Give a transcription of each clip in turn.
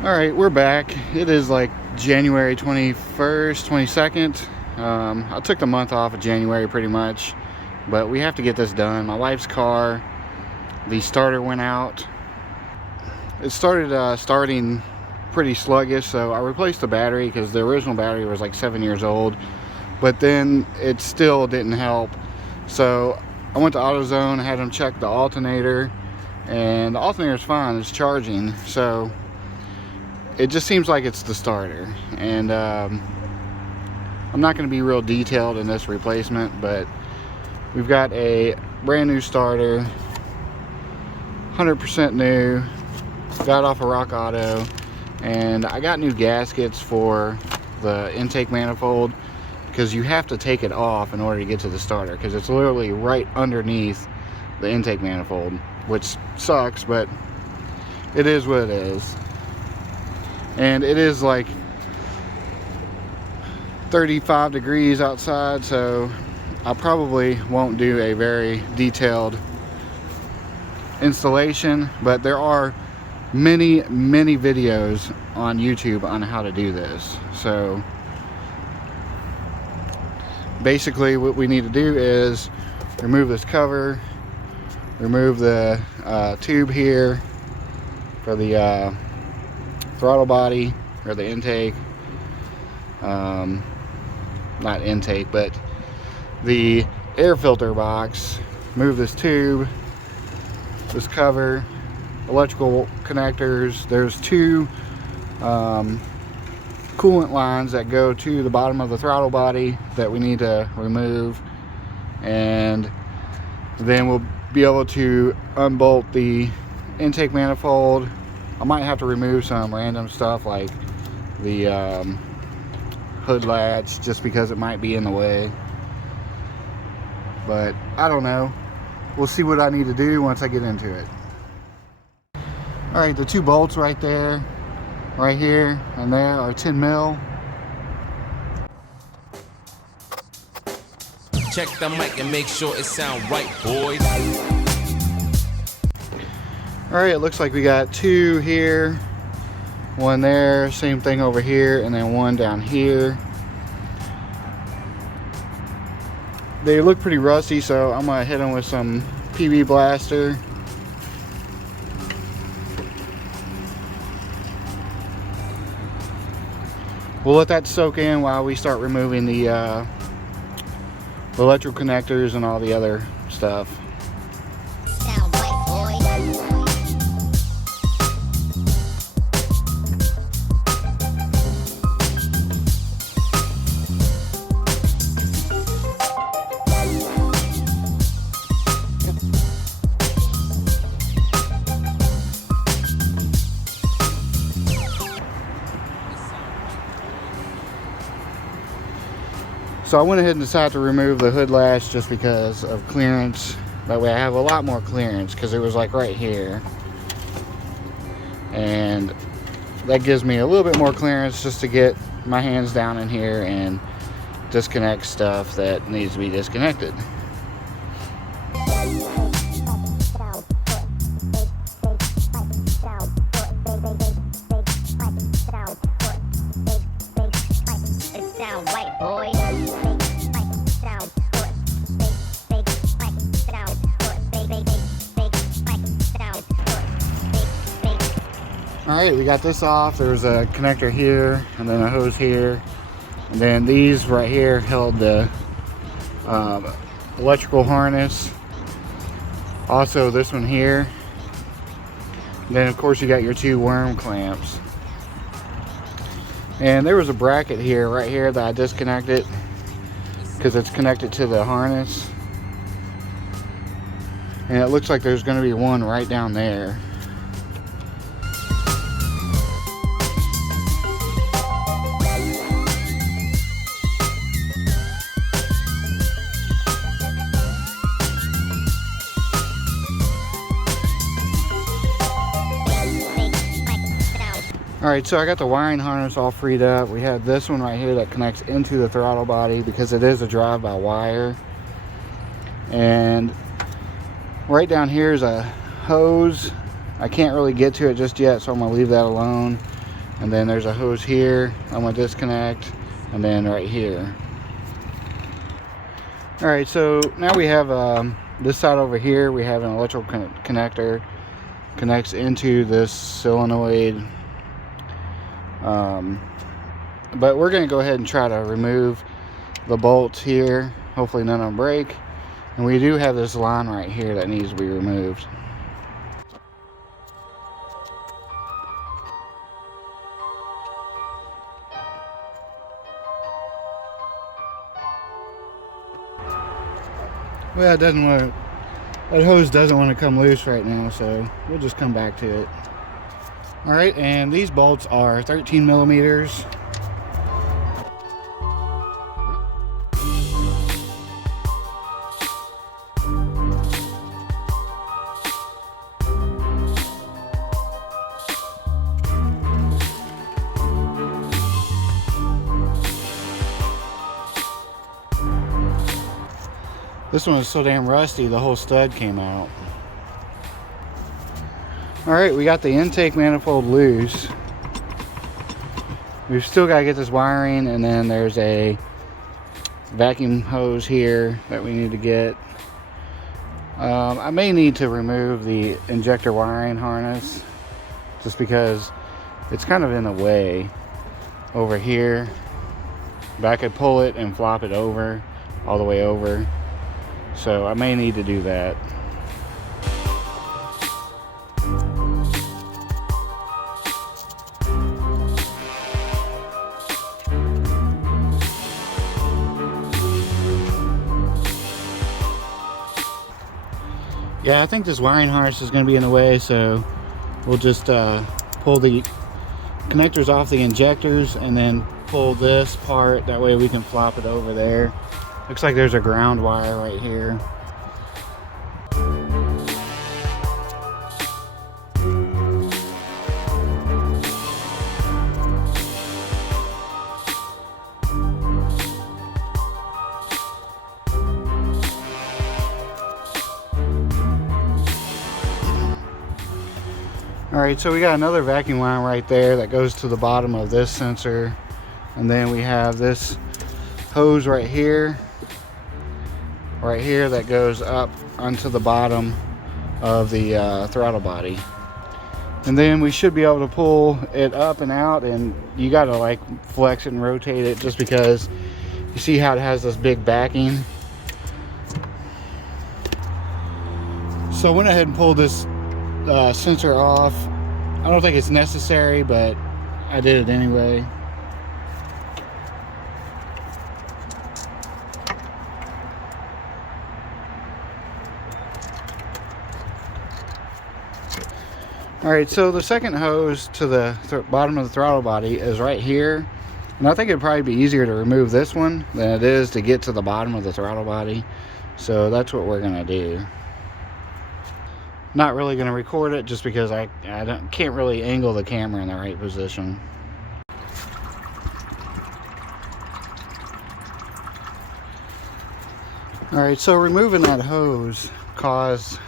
Alright, we're back. It is like January 21st, 22nd. I took the month off of January pretty much, but we have to get this done. My wife's car, the starter went out. It started starting pretty sluggish, so I replaced the battery because the original battery was like 7 years old, but then it still didn't help. So I went to AutoZone, had them check the alternator, and the alternator's fine, it's charging. So it just seems like it's the starter, and I'm not going to be real detailed in this replacement, but we've got a brand new starter, 100% new, got off of Rock Auto, and I got new gaskets for the intake manifold because you have to take it off in order to get to the starter, because it's literally right underneath the intake manifold, which sucks, but it is what it is. And it is like 35 degrees outside, so I probably won't do a very detailed installation, but there are many videos on YouTube on how to do this. So basically what we need to do is remove this cover, remove the tube here for the throttle body, or the intake, not intake, but the air filter box, move this tube, this cover, electrical connectors. There's two coolant lines that go to the bottom of the throttle body that we need to remove, and then we'll be able to unbolt the intake manifold. I might have to remove some random stuff like the hood latch, just because it might be in the way, but I don't know. We'll see what I need to do once I get into it. Alright, the two bolts right there, right here and there are 10 mil. Check the mic and make sure it sound right, boys. Alright, it looks like we got two here, one there, same thing over here, and then one down here. They look pretty rusty, so I'm going to hit them with some PB Blaster. We'll let that soak in while we start removing the electrical connectors and all the other stuff. So I went ahead and decided to remove the hood latch just because of clearance. That way I have a lot more clearance, because it was like right here. And that gives me a little bit more clearance just to get my hands down in here and disconnect stuff that needs to be disconnected. Alright, we got this off. There's a connector here, and then a hose here, and then these right here held the electrical harness. Also this one here. And then of course you got your two worm clamps. And there was a bracket here, right here, that I disconnected because it's connected to the harness. And it looks like there's going to be one right down there. Alright, so I got the wiring harness all freed up. We have this one right here that connects into the throttle body because it is a drive-by-wire. And right down here is a hose. I can't really get to it just yet, so I'm going to leave that alone. And then there's a hose here I'm gonna disconnect, and then right here. All right, so now we have this side over here. We have an electrical connector connects into this solenoid. But we're gonna go ahead and try to remove the bolts here. Hopefully none of them break. And we do have this line right here that needs to be removed. Well, it doesn't want to, that hose doesn't want to come loose right now, so we'll just come back to it. All right, and these bolts are 13 millimeters. This one is so damn rusty, the whole stud came out. All right, we got the intake manifold loose. We've still got to get this wiring, and then there's a vacuum hose here that we need to get. I may need to remove the injector wiring harness just because it's kind of in the way over here. But I could pull it and flop it over, all the way over. So I may need to do that. Yeah, I think this wiring harness is going to be in the way, so we'll just pull the connectors off the injectors and then pull this part. That way we can flop it over there. Looks like there's a ground wire right here. Alright, so we got another vacuum line right there that goes to the bottom of this sensor. And then we have this hose right here that goes up onto the bottom of the throttle body. And then we should be able to pull it up and out, and you got to like flex it and rotate it just because you see how it has this big backing. So I went ahead and pulled this sensor off. I don't think it's necessary, but I did it anyway. Alright, so the second hose to the bottom of the throttle body is right here. And I think it'd probably be easier to remove this one than it is to get to the bottom of the throttle body. So that's what we're going to do. Not really going to record it just because I can't really angle the camera in the right position. Alright, so removing that hose caused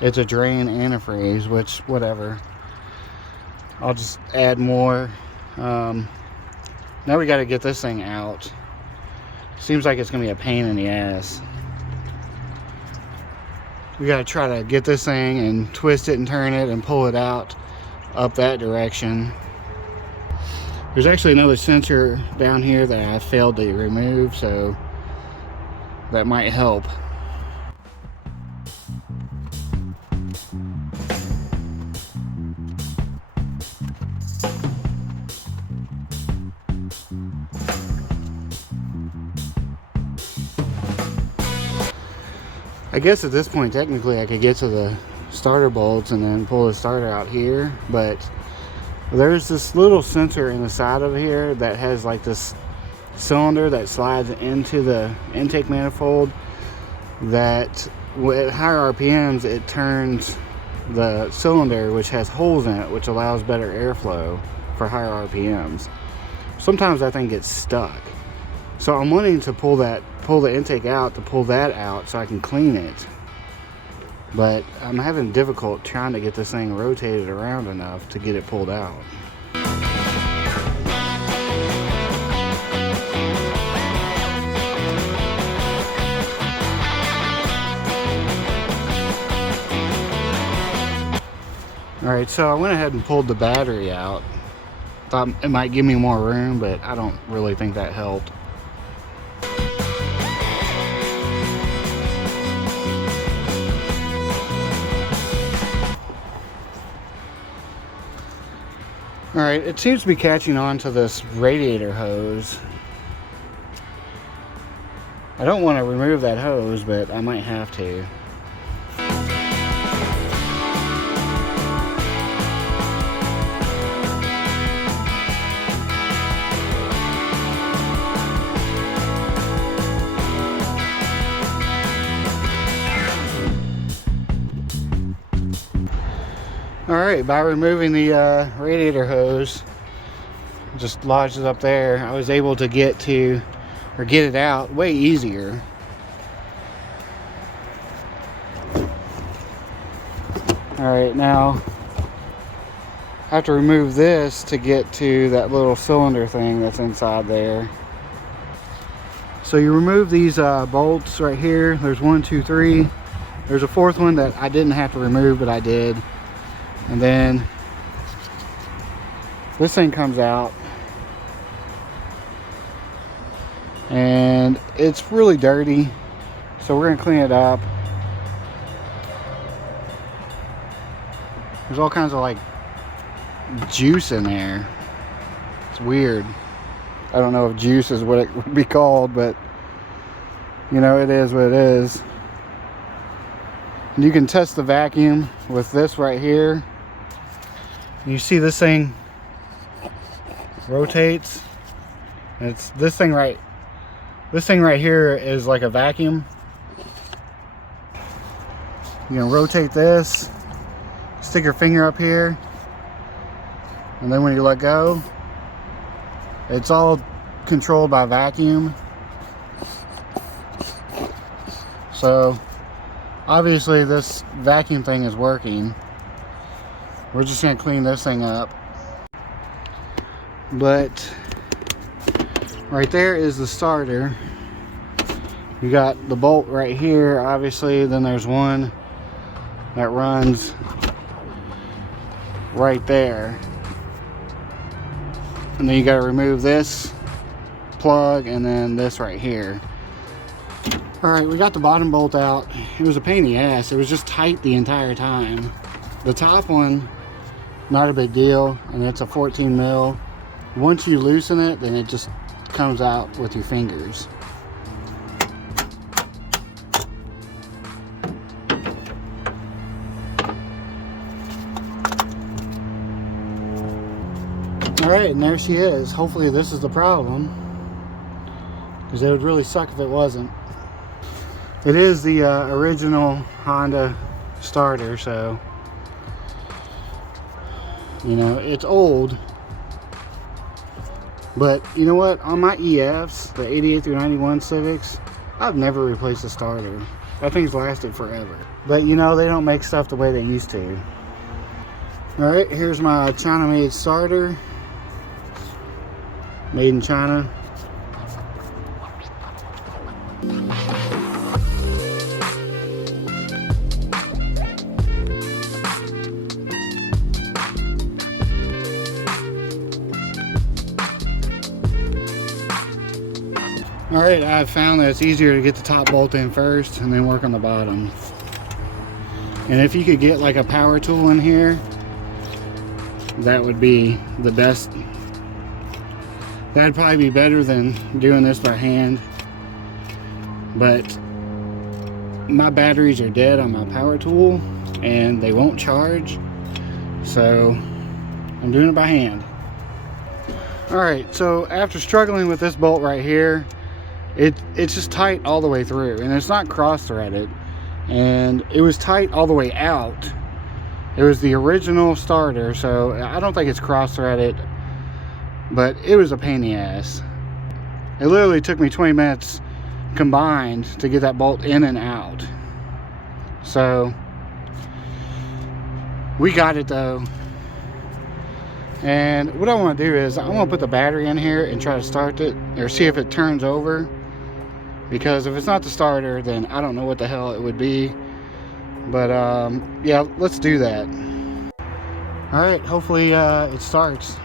it to drain antifreeze, which, whatever. I'll just add more. Now we got to get this thing out. Seems like it's going to be a pain in the ass. We got to try to get this thing and twist it and turn it and pull it out up that direction. There's actually another sensor down here that I failed to remove, so that might help. I guess at this point, technically, I could get to the starter bolts and then pull the starter out here, but there's this little sensor in the side of here that has like this cylinder that slides into the intake manifold that at higher RPMs it turns the cylinder, which has holes in it, which allows better airflow for higher RPMs. Sometimes that thing gets stuck, so I'm wanting to pull the intake out to pull that out so I can clean it, but I'm having difficult trying to get this thing rotated around enough to get it pulled out. Alright, so I went ahead and pulled the battery out. Thought it might give me more room, but I don't really think that helped. Alright, it seems to be catching on to this radiator hose. I don't want to remove that hose, but I might have to. Alright, by removing the radiator hose, just lodged it up there, I was able to get it out way easier. Alright, now I have to remove this to get to that little cylinder thing that's inside there. So you remove these bolts right here. There's 1, 2, 3. There's a fourth one that I didn't have to remove, but I did. And then this thing comes out, and it's really dirty, so we're gonna clean it up. There's all kinds of like juice in there. It's weird. I don't know if juice is what it would be called, but you know, it is what it is. And you can test the vacuum with this right here. You see this thing rotates. It's this thing right here is like a vacuum. You can rotate this, stick your finger up here, and then when you let go, it's all controlled by vacuum. So obviously this vacuum thing is working. We're just gonna clean this thing up. But right there is the starter. You got the bolt right here, obviously. Then there's one that runs right there. And then you gotta remove this plug and then this right here. Alright, we got the bottom bolt out. It was a pain in the ass. It was just tight the entire time. The top one, not a big deal, and it's a 14 mil. Once you loosen it, then it just comes out with your fingers. Alright, and there she is. Hopefully this is the problem, because it would really suck if it wasn't. It is the original Honda starter, so you know, it's old. But you know what? On my EFs, the 88 through 91 Civics, I've never replaced a starter. That thing's lasted forever. But you know, they don't make stuff the way they used to. Alright, here's my China-made starter. Made in China. Alright, I've found that it's easier to get the top bolt in first and then work on the bottom. And if you could get like a power tool in here, that would be the best. That'd probably be better than doing this by hand. But my batteries are dead on my power tool and they won't charge, so I'm doing it by hand. Alright, so after struggling with this bolt right here, it's just tight all the way through, and it's not cross-threaded, and it was tight all the way out. It was the original starter, so I don't think it's cross-threaded, but it was a pain in the ass. It literally took me 20 minutes combined to get that bolt in and out. So we got it though. And what I want to do is I want to put the battery in here and try to start it, or see if it turns over, because if it's not the starter, then I don't know what the hell it would be. But yeah, let's do that. All right, hopefully it starts.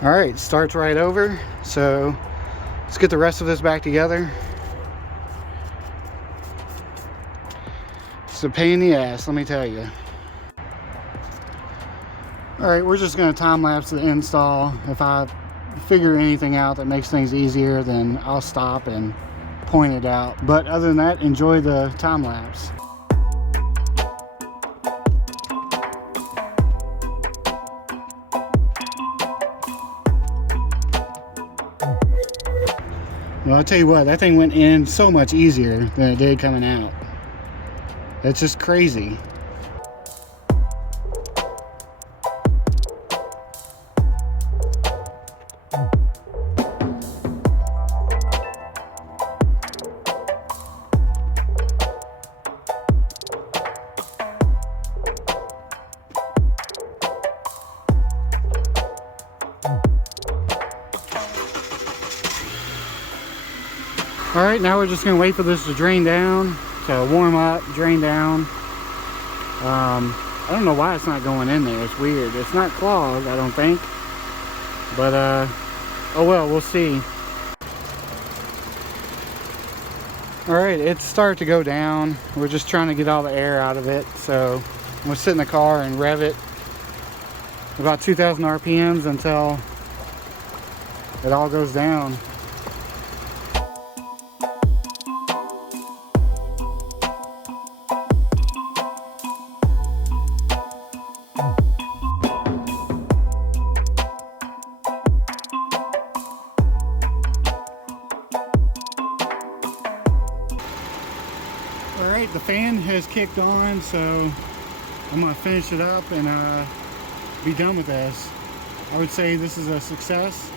All right, starts right over. So let's get the rest of this back together. It's a pain in the ass, let me tell you. All right, we're just gonna time lapse the install. If I figure anything out that makes things easier, then I'll stop and point it out. But other than that, enjoy the time lapse. Well, I'll tell you what, that thing went in so much easier than it did coming out. That's just crazy. All right, now we're just gonna wait for this to drain down, to warm up, drain down. I don't know why it's not going in there. It's weird. It's not clogged, I don't think. But oh well, we'll see. All right, it's starting to go down. We're just trying to get all the air out of it. So I'm gonna sit in the car and rev it about 2,000 RPMs until it all goes down. Alright, the fan has kicked on, so I'm going to finish it up and be done with this. I would say this is a success.